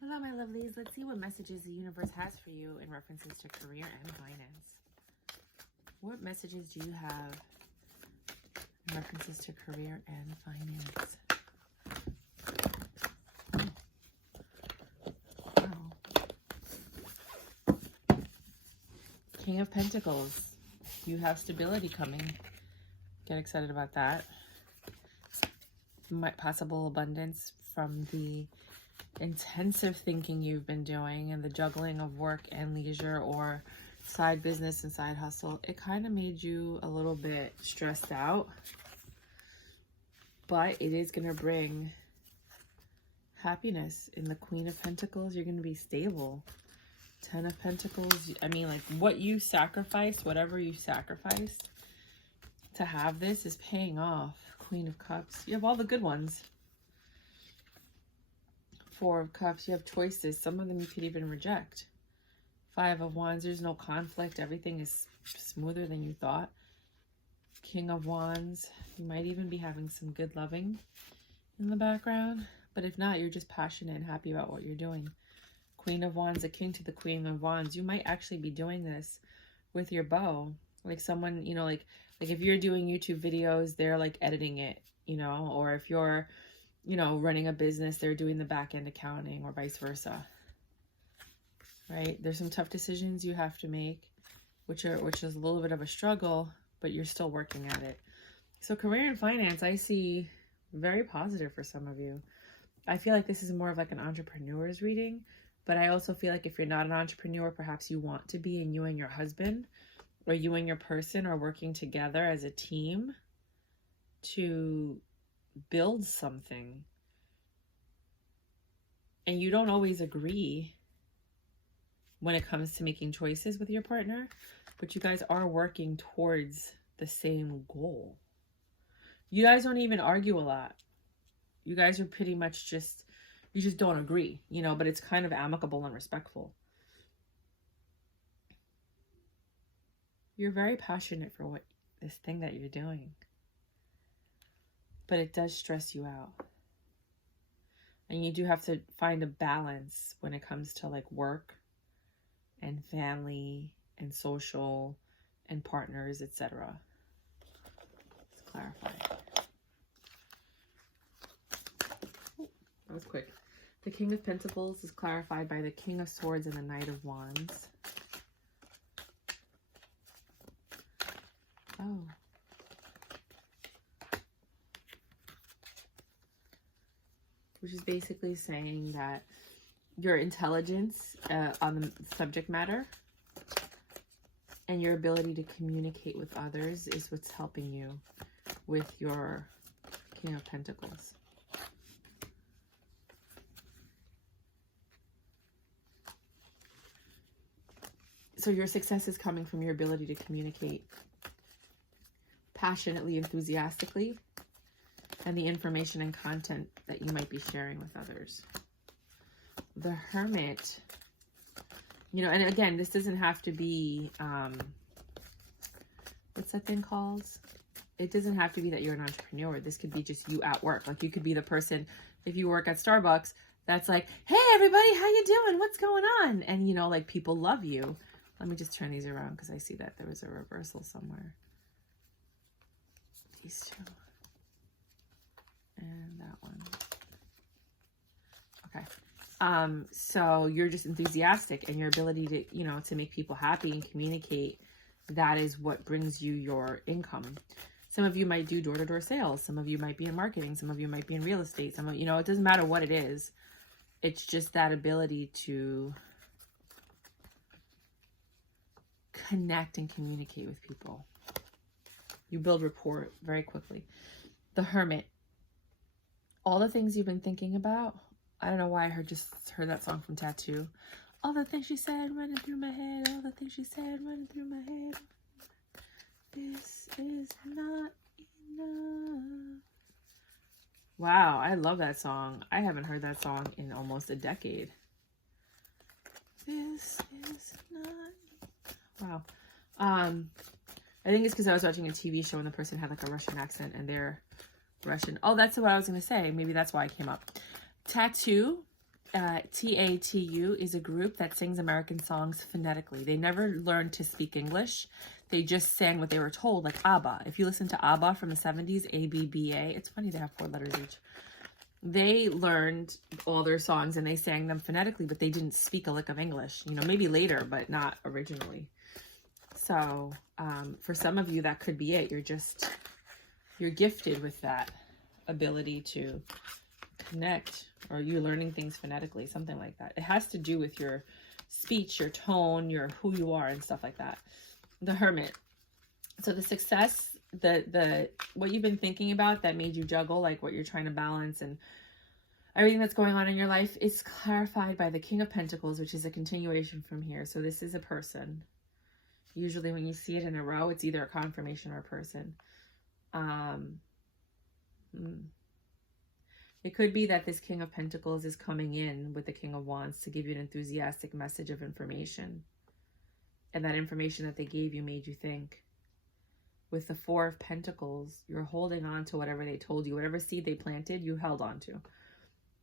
Hello, my lovelies. Let's see what messages the universe has for you in references to career and finance. What messages do you have in references to career and finance? Wow. King of Pentacles. You have stability coming. Get excited about that. Possible abundance from the intensive thinking you've been doing and the juggling of work and leisure or side business and side hustle. It kind of made you a little bit stressed out, but it is going to bring happiness. In the Queen of Pentacles, you're going to be stable. 10 of Pentacles, I mean, like, what you sacrificed, whatever you sacrificed to have this is paying off. Queen of Cups, you have all the good ones. 4 of Cups, you have choices. Some of them you could even reject. 5 of Wands, there's no conflict. Everything is smoother than you thought. King of Wands, you might even be having some good loving in the background. But if not, you're just passionate and happy about what you're doing. Queen of Wands, the King to the Queen of Wands. You might actually be doing this with your beau. Like someone, you know, like if you're doing YouTube videos, they're like editing it, you know, or if you're, you know, running a business, they're doing the back end accounting, or vice versa. Right? There's some tough decisions you have to make, which is a little bit of a struggle, but you're still working at it. So career and finance, I see very positive for some of you. I feel like this is more of like an entrepreneur's reading, but I also feel like if you're not an entrepreneur, perhaps you want to be, and you and your husband or you and your person are working together as a team to build something. And you don't always agree when it comes to making choices with your partner, but you guys are working towards the same goal. You guys don't even argue a lot. You guys are pretty much just, you just don't agree, you know, but it's kind of amicable and respectful. You're very passionate for this thing that you're doing, but it does stress you out. And you do have to find a balance when it comes to like work and family and social and partners, etc. Let's clarify. That was quick. The King of Pentacles is clarified by the King of Swords and the Knight of Wands. Oh. Which is basically saying that your intelligence on the subject matter and your ability to communicate with others is what's helping you with your King of Pentacles. So your success is coming from your ability to communicate passionately, enthusiastically, and the information and content that you might be sharing with others. The Hermit, you know, and again, this doesn't have to be, what's that thing called? It doesn't have to be that you're an entrepreneur. This could be just you at work. Like you could be the person, if you work at Starbucks, that's like, hey, everybody, how you doing? What's going on? And, you know, like people love you. Let me just turn these around because I see that there was a reversal somewhere. These two. And that one. Okay. So you're just enthusiastic, and your ability to, you know, to make people happy and communicate, that is what brings you your income. Some of you might do door-to-door sales. Some of you might be in marketing. Some of you might be in real estate. Some of, you know, it doesn't matter what it is. It's just that ability to connect and communicate with people. You build rapport very quickly. The Hermit. All the things you've been thinking about. I don't know why I just heard that song from Tattoo. All the things she said running through my head. All the things she said running through my head. This is not enough. Wow, I love that song. I haven't heard that song in almost a decade. This is not... Wow. I think it's because I was watching a TV show and the person had like a Russian accent and they're Russian. Oh, that's what I was going to say. Maybe that's why I came up. Tattoo TATU is a group that sings American songs phonetically. They never learned to speak English. They just sang what they were told, like ABBA. If you listen to ABBA from the 70s, ABBA, it's funny they have 4 letters each. They learned all their songs and they sang them phonetically, but they didn't speak a lick of English. You know, maybe later, but not originally. So for some of you, that could be it. You're gifted with that ability to connect, or you learning things phonetically, something like that. It has to do with your speech, your tone, your who you are and stuff like that. The Hermit. So the success, the what you've been thinking about that made you juggle, like what you're trying to balance and everything that's going on in your life, is clarified by the King of Pentacles, which is a continuation from here. So this is a person. Usually when you see it in a row, it's either a confirmation or a person. It could be that this King of Pentacles is coming in with the King of Wands to give you an enthusiastic message of information. And that information that they gave you made you think. With the 4 of Pentacles, you're holding on to whatever they told you. Whatever seed they planted, you held on to.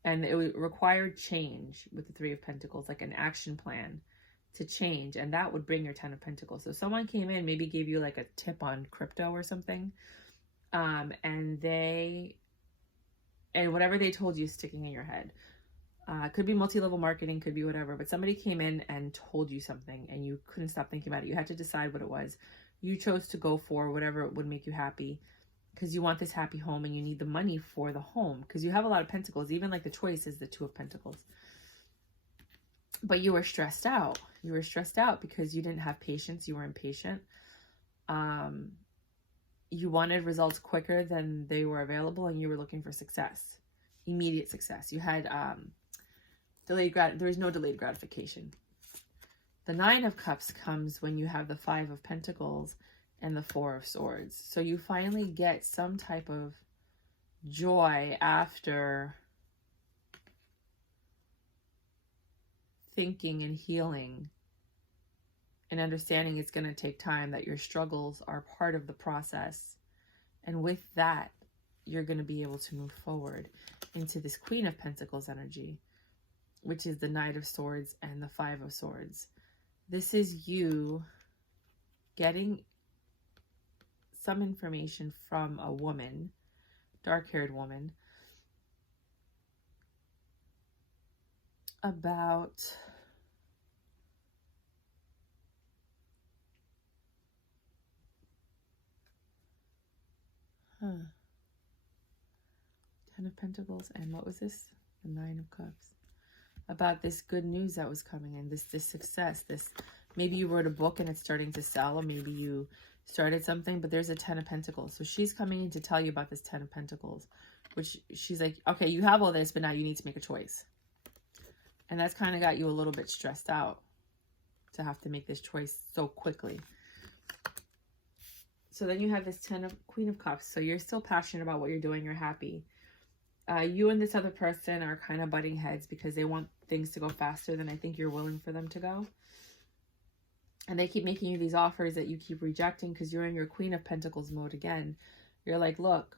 And it required change with the 3 of Pentacles, like an action plan to change. And that would bring your 10 of Pentacles. So someone came in, maybe gave you like a tip on crypto or something. And whatever they told you is sticking in your head. Could be multi-level marketing, could be whatever, but somebody came in and told you something and you couldn't stop thinking about it. You had to decide what it was. You chose to go for whatever would make you happy because you want this happy home and you need the money for the home because you have a lot of pentacles. Even like the choice is the 2 of Pentacles. But you were stressed out. You were stressed out because you didn't have patience. You were impatient. You wanted results quicker than they were available and you were looking for success, immediate success. You had there was no delayed gratification. The 9 of Cups comes when you have the 5 of Pentacles and the 4 of Swords. So you finally get some type of joy after thinking and healing and understanding it's going to take time, that your struggles are part of the process. And with that, you're going to be able to move forward into this Queen of Pentacles energy, which is the Knight of Swords and the 5 of Swords. This is you getting some information from a woman, dark-haired woman, about Ten of Pentacles, and what was this? The 9 of Cups. About this good news that was coming in, this success, this, maybe you wrote a book and it's starting to sell, or maybe you started something, but there's a 10 of Pentacles. So she's coming in to tell you about this 10 of Pentacles, which she's like, okay, you have all this, but now you need to make a choice. And that's kind of got you a little bit stressed out to have to make this choice so quickly. So then you have this Queen of Cups. So you're still passionate about what you're doing. You're happy. You and this other person are kind of butting heads because they want things to go faster than I think you're willing for them to go. And they keep making you these offers that you keep rejecting because you're in your Queen of Pentacles mode again. You're like, look,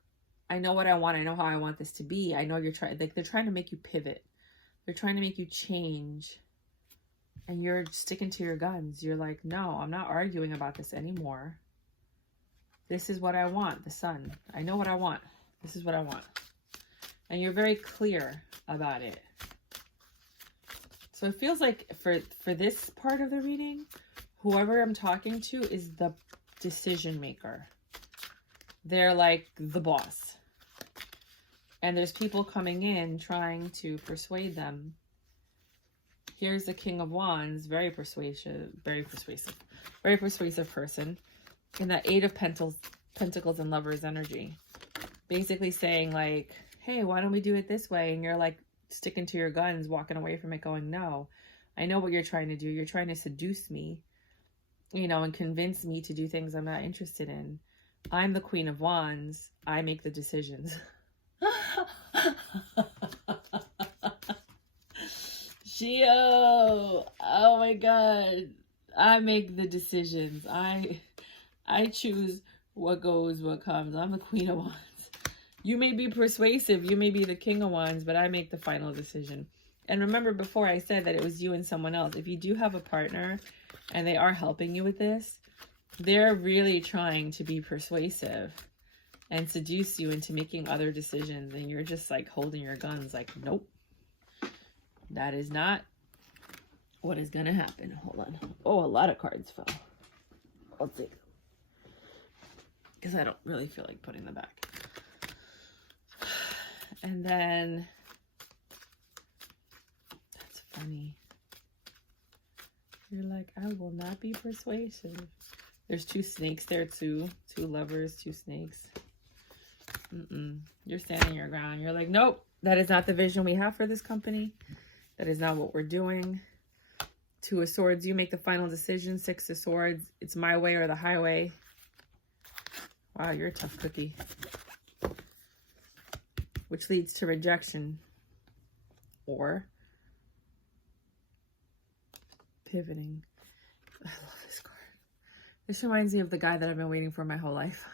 I know what I want. I know how I want this to be. I know you're trying, like, they're trying to make you pivot. They're trying to make you change. And you're sticking to your guns. You're like, no, I'm not arguing about this anymore. This is what I want, the Sun. I know what I want. This is what I want. And you're very clear about it. So it feels like for this part of the reading, whoever I'm talking to is the decision maker. They're like the boss. And there's people coming in trying to persuade them. Here's the King of Wands, very persuasive person. And that 8 of Pentacles and Lovers energy. Basically saying like, hey, why don't we do it this way? And you're like sticking to your guns, walking away from it going, no, I know what you're trying to do. You're trying to seduce me, you know, and convince me to do things I'm not interested in. I'm the Queen of Wands. I make the decisions. Gio, oh my God. I make the decisions. I choose what goes, what comes. I'm the Queen of Wands. You may be persuasive. You may be the King of Wands, but I make the final decision. And remember before I said that it was you and someone else. If you do have a partner and they are helping you with this, they're really trying to be persuasive and seduce you into making other decisions. And you're just like holding your guns like, nope, that is not what is going to happen. Hold on. Oh, a lot of cards fell. I'll take them. Because I don't really feel like putting them back. And then, that's funny. You're like, I will not be persuasive. There's two snakes there too. Two lovers, two snakes. You're standing your ground. You're like, nope, that is not the vision we have for this company. That is not what we're doing. Two of Swords, you make the final decision. Six of Swords, it's my way or the highway. Wow, you're a tough cookie. Which leads to rejection or pivoting. I love this card. This reminds me of the guy that I've been waiting for my whole life.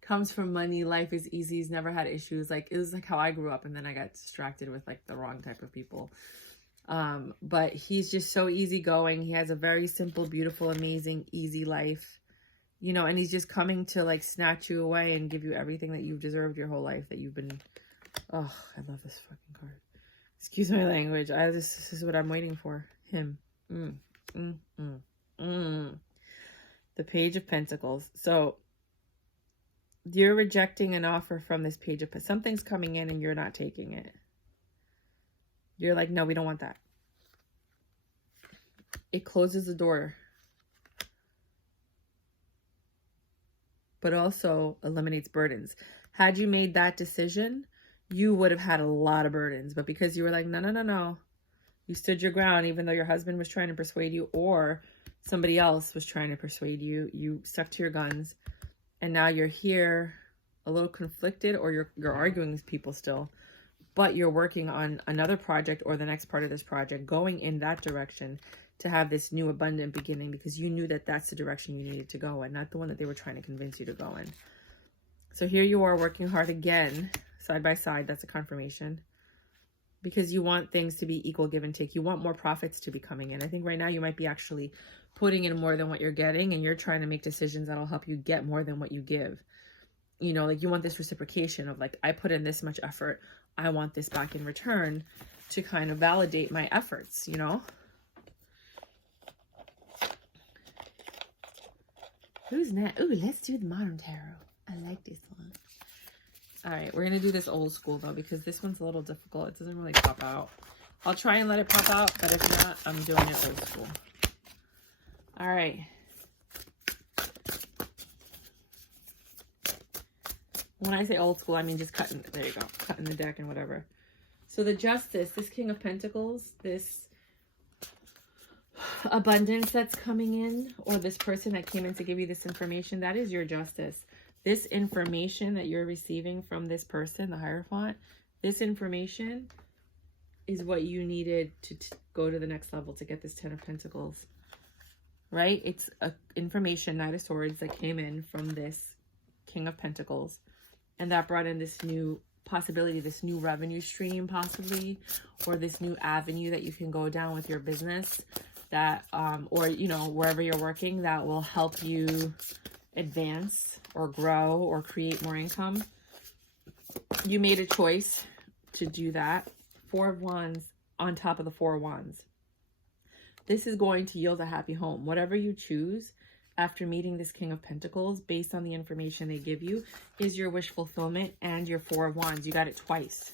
Comes from money, life is easy, he's never had issues. Like, it was like how I grew up, and then I got distracted with like the wrong type of people. But he's just so easygoing. He has a very simple, beautiful, amazing, easy life. You know, and he's just coming to like snatch you away and give you everything that you've deserved your whole life, that you've been... Oh, I love this fucking card. Excuse my language. This is what I'm waiting for. Him. The Page of Pentacles. So you're rejecting an offer from this Page of Pentacles. Something's coming in and you're not taking it. You're like, no, we don't want that. It closes the door. But also eliminates burdens. Had you made that decision, you would have had a lot of burdens. But because you were like, no, no, no, no. You stood your ground, even though your husband was trying to persuade you or somebody else was trying to persuade you. You stuck to your guns. And now you're here a little conflicted, or you're arguing with people still. But you're working on another project or the next part of this project, going in that direction to have this new abundant beginning, because you knew that that's the direction you needed to go in, not the one that they were trying to convince you to go in. So here you are working hard again, side by side. That's a confirmation, because you want things to be equal give and take. You want more profits to be coming in. I think right now you might be actually putting in more than what you're getting, and you're trying to make decisions that'll help you get more than what you give. You know, like you want this reciprocation of like, I put in this much effort, I want this back in return to kind of validate my efforts, you know? Who's next? Ooh, let's do the Modern Tarot. I like this one. All right, we're going to do this old school, though, because this one's a little difficult. It doesn't really pop out. I'll try and let it pop out, but if not, I'm doing it old school. All right. When I say old school, I mean just cutting. There you go. Cutting the deck and whatever. So the Justice, this King of Pentacles, this abundance that's coming in, or this person that came in to give you this information, that is your justice. This information that you're receiving from this person, the Hierophant, this information is what you needed to go to the next level, to get this 10 of Pentacles, right? It's a information, Knight of Swords, that came in from this King of Pentacles, and that brought in this new possibility, this new revenue stream possibly, or this new avenue that you can go down with your business, that or you know, wherever you're working, that will help you advance or grow or create more income. You made a choice to do that. Four of Wands on top of the Four of Wands. This is going to yield a happy home. Whatever you choose after meeting this King of Pentacles, based on the information they give you, is your wish fulfillment and your Four of Wands. You got it twice.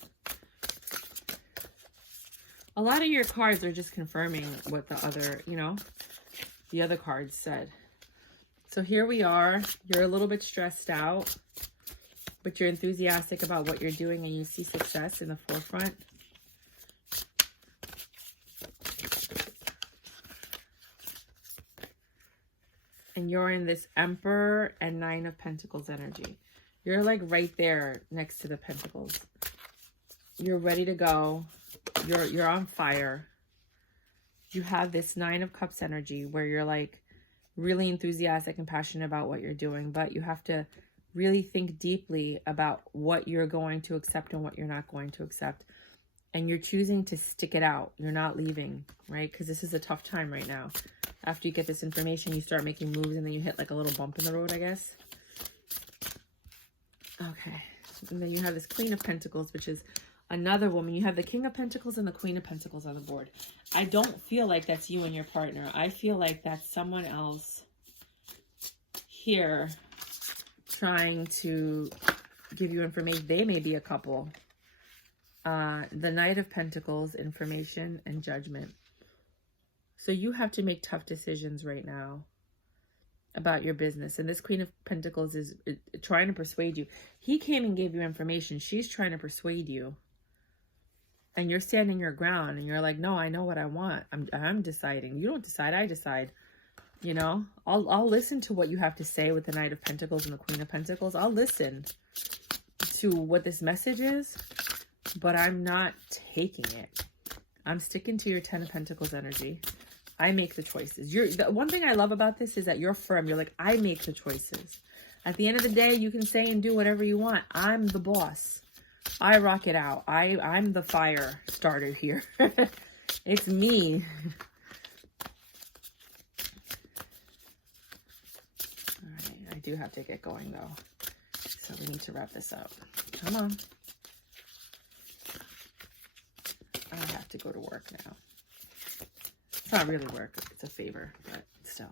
A lot of your cards are just confirming what the other, you know, the other cards said. So here we are. You're a little bit stressed out, but you're enthusiastic about what you're doing and you see success in the forefront. And you're in this Emperor and Nine of Pentacles energy. You're like right there next to the Pentacles. You're ready to go. You're on fire. You have this Nine of Cups energy where you're like really enthusiastic and passionate about what you're doing, but you have to really think deeply about what you're going to accept and what you're not going to accept. And you're choosing to stick it out. You're not leaving, right? Because this is a tough time right now. After you get this information, you start making moves and then you hit like a little bump in the road, I guess. Okay. And then you have this Queen of Pentacles, which is another woman. You have the King of Pentacles and the Queen of Pentacles on the board. I don't feel like that's you and your partner. I feel like that's someone else here trying to give you information. They may be a couple. The Knight of Pentacles, information and judgment. So you have to make tough decisions right now about your business. And this Queen of Pentacles is trying to persuade you. He came and gave you information. She's trying to persuade you. And you're standing your ground. And you're like, no, I know what I want. I'm deciding. You don't decide. I decide. You know, I'll listen to what you have to say with the Knight of Pentacles and the Queen of Pentacles. I'll listen to what this message is. But I'm not taking it. I'm sticking to your Ten of Pentacles energy. I make the choices. The one thing I love about this is that you're firm. You're like, I make the choices. At the end of the day, you can say and do whatever you want. I'm the boss. I rock it out. I'm the fire starter here. It's me. All right, I do have to get going though. So we need to wrap this up. Come on. I have to go to work now. It's not really work. It's a favor, but still.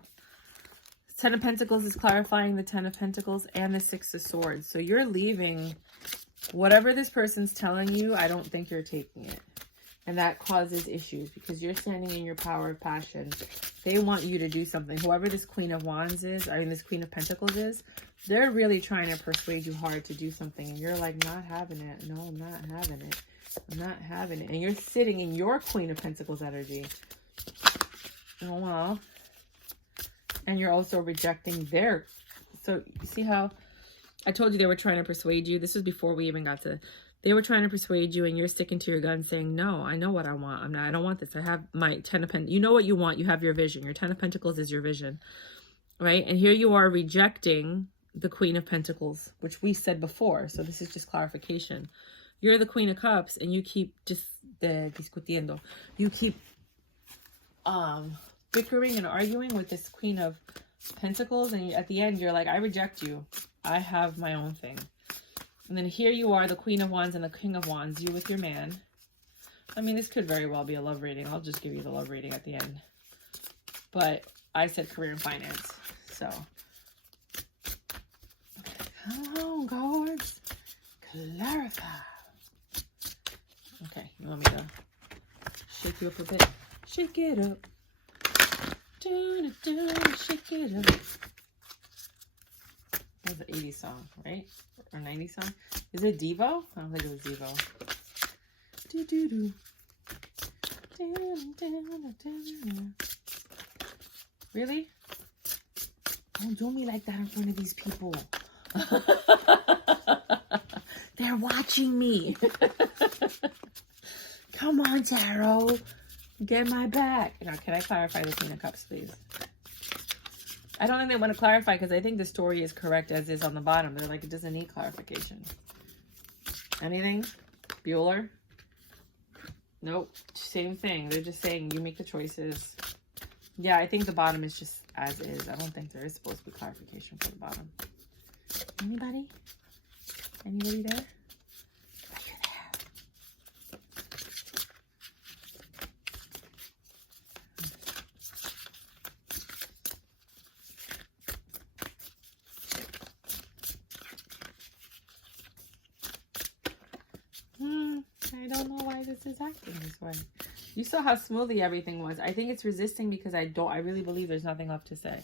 Ten of Pentacles is clarifying the Ten of Pentacles and the Six of Swords. So you're leaving whatever this person's telling you. I don't think you're taking it. And that causes issues because you're standing in your power of passion. They want you to do something. Whoever this Queen of Wands is, I mean this Queen of Pentacles is, they're really trying to persuade you hard to do something. And you're like, not having it. No, I'm not having it. I'm not having it. And you're sitting in your Queen of Pentacles energy. Oh, well. And you're also rejecting their. So you see how I told you they were trying to persuade you. This was before we even got to. They were trying to persuade you and you're sticking to your gun saying, no, I know what I want. I don't want this. I have my Ten of Pentacles. You know what you want. You have your vision. Your Ten of Pentacles is your vision. Right? And here you are rejecting the Queen of Pentacles, which we said before. So this is just clarification. You're the Queen of Cups and you keep discutiendo. You keep bickering and arguing with this Queen of Pentacles. And at the end, you're like, I reject you. I have my own thing. And then here you are, the Queen of Wands and the King of Wands, you with your man. I mean, this could very well be a love reading. I'll just give you the love reading at the end. But I said career and finance. So, come on, guards. Clarify. Okay, you want me to shake you up a bit? Shake it up. Shake it up. That was an 80s song, right? Or 90s song? Is it Devo? I don't think it was Devo. Really? Don't do me like that in front of these people. They're watching me. Come on, Tarot. Get my back. Now, can I clarify the Queen of Cups, please? I don't think they want to clarify because I think the story is correct as is on the bottom. They're like, it doesn't need clarification. Anything? Bueller? Nope. Same thing. They're just saying you make the choices. Yeah, I think the bottom is just as is. I don't think there is supposed to be clarification for the bottom. Anybody? Anybody there? Are you there? I don't know why this is acting this way. You saw how smoothly everything was. I think it's resisting because I really believe there's nothing left to say.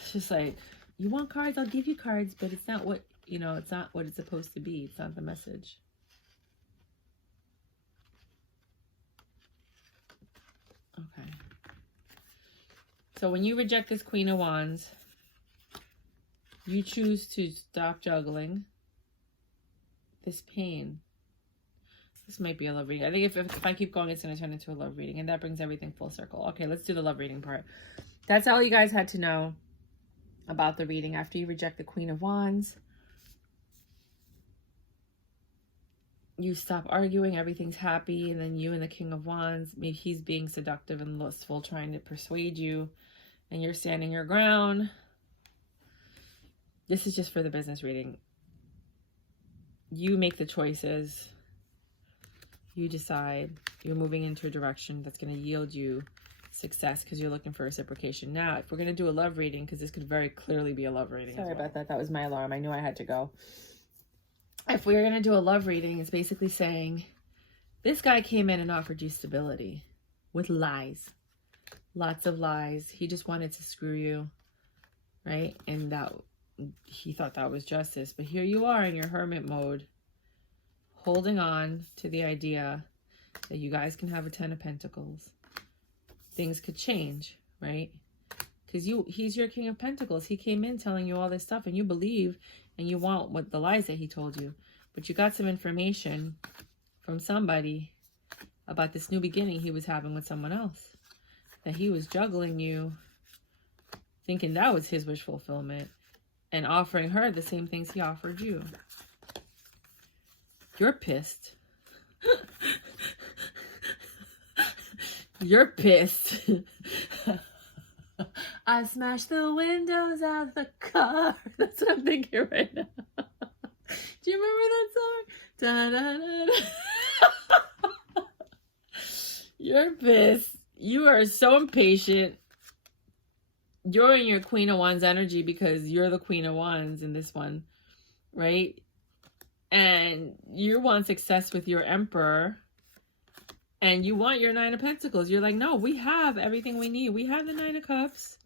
It's just like, you want cards? I'll give you cards, but it's not what, you know, it's not what it's supposed to be. It's not the message. Okay. So when you reject this Queen of Wands, you choose to stop juggling this pain. This might be a love reading. I think if I keep going, it's going to turn into a love reading. And that brings everything full circle. Okay, let's do the love reading part. That's all you guys had to know about the reading after you reject the Queen of Wands. you stop arguing, everything's happy, and then you and the King of Wands, maybe he's being seductive and lustful, trying to persuade you, and you're standing your ground. This is just for the business reading. You make the choices. You decide. You're moving into a direction that's going to yield you success because you're looking for reciprocation. Now, if we're going to do a love reading, because this could very clearly be a love reading. Sorry about that. That was my alarm. I knew I had to go. If we're going to do a love reading, it's basically saying, this guy came in and offered you stability with lies. Lots of lies. He just wanted to screw you, right? And that he thought that was justice. But here you are in your hermit mode, holding on to the idea that you guys can have a 10 of Pentacles. Things could change, right? Because he's your King of Pentacles. He came in telling you all this stuff, and you believe and you want what the lies that he told you. But you got some information from somebody about this new beginning he was having with someone else. That he was juggling you, thinking that was his wish fulfillment, and offering her the same things he offered you. You're pissed. You're pissed. I smashed the windows out of the car. That's what I'm thinking right now. Do you remember that song? Da, da, da, da. You're pissed. You are so impatient. You're in your Queen of Wands energy because you're the Queen of Wands in this one, right? And you want success with your Emperor. And you want your 9 of Pentacles. You're like, no, we have everything we need. We have the 9 of Cups,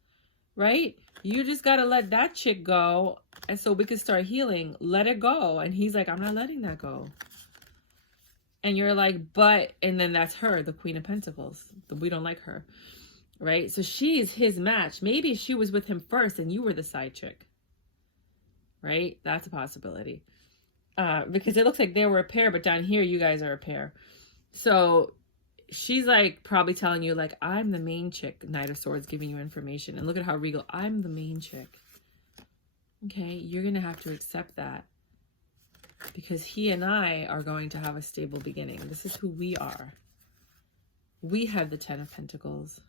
right? You just got to let that chick go. And so we can start healing. Let it go. And he's like, I'm not letting that go. And you're like, but, and then that's her, the Queen of Pentacles. We don't like her, right? So she's his match. Maybe she was with him first and you were the side chick, right? That's a possibility. Because it looks like they were a pair, but down here, you guys are a pair. So she's like probably telling you like, I'm the main chick, Knight of Swords, giving you information. And look at how regal, I'm the main chick. Okay, you're going to have to accept that. Because he and I are going to have a stable beginning. This is who we are. We have the 10 of Pentacles.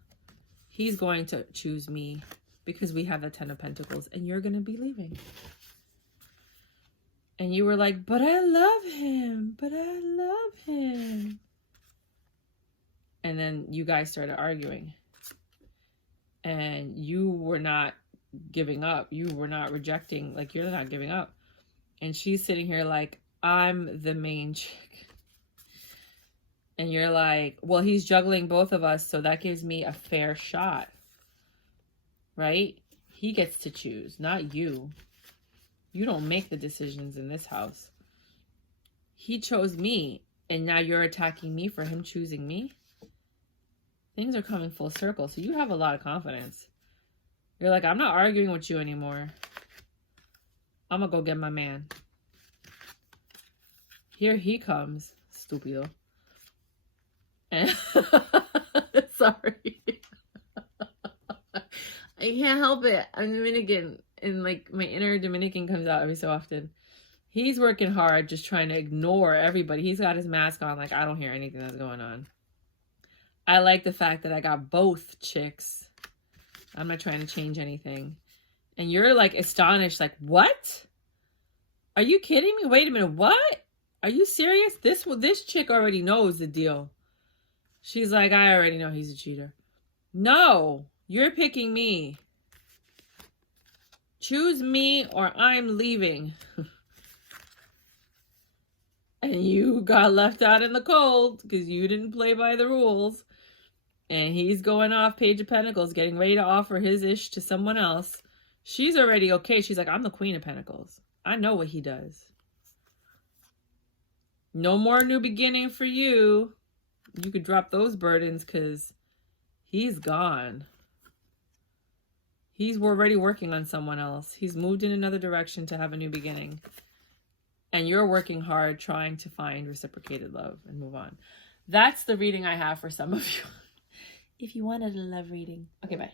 He's going to choose me because we have the 10 of Pentacles. And you're going to be leaving. And you were like, but I love him. But I love him. And then you guys started arguing. And you were not giving up. You were not rejecting. Like, you're not giving up. And she's sitting here like, I'm the main chick. And you're like, well, he's juggling both of us, so that gives me a fair shot. Right? He gets to choose, not you. You don't make the decisions in this house. He chose me, and now you're attacking me for him choosing me? Things are coming full circle, so you have a lot of confidence. You're like, I'm not arguing with you anymore. I'm gonna go get my man. Here he comes, stupido. And sorry. I can't help it. I'm Dominican, and like my inner Dominican comes out every so often. He's working hard, just trying to ignore everybody. He's got his mask on, like I don't hear anything that's going on. I like the fact that I got both chicks. I'm not trying to change anything. And you're like astonished, like, what? Are you kidding me? Wait a minute, what? Are you serious? This chick already knows the deal. She's like, I already know he's a cheater. No, you're picking me. Choose me or I'm leaving. And you got left out in the cold because you didn't play by the rules. And he's going off Page of Pentacles, getting ready to offer his ish to someone else. She's already okay. She's like, I'm the Queen of Pentacles. I know what he does. No more new beginning for you. You could drop those burdens because he's gone. He's already working on someone else. He's moved in another direction to have a new beginning. And you're working hard trying to find reciprocated love and move on. That's the reading I have for some of you. If you wanted a love reading. Okay, bye.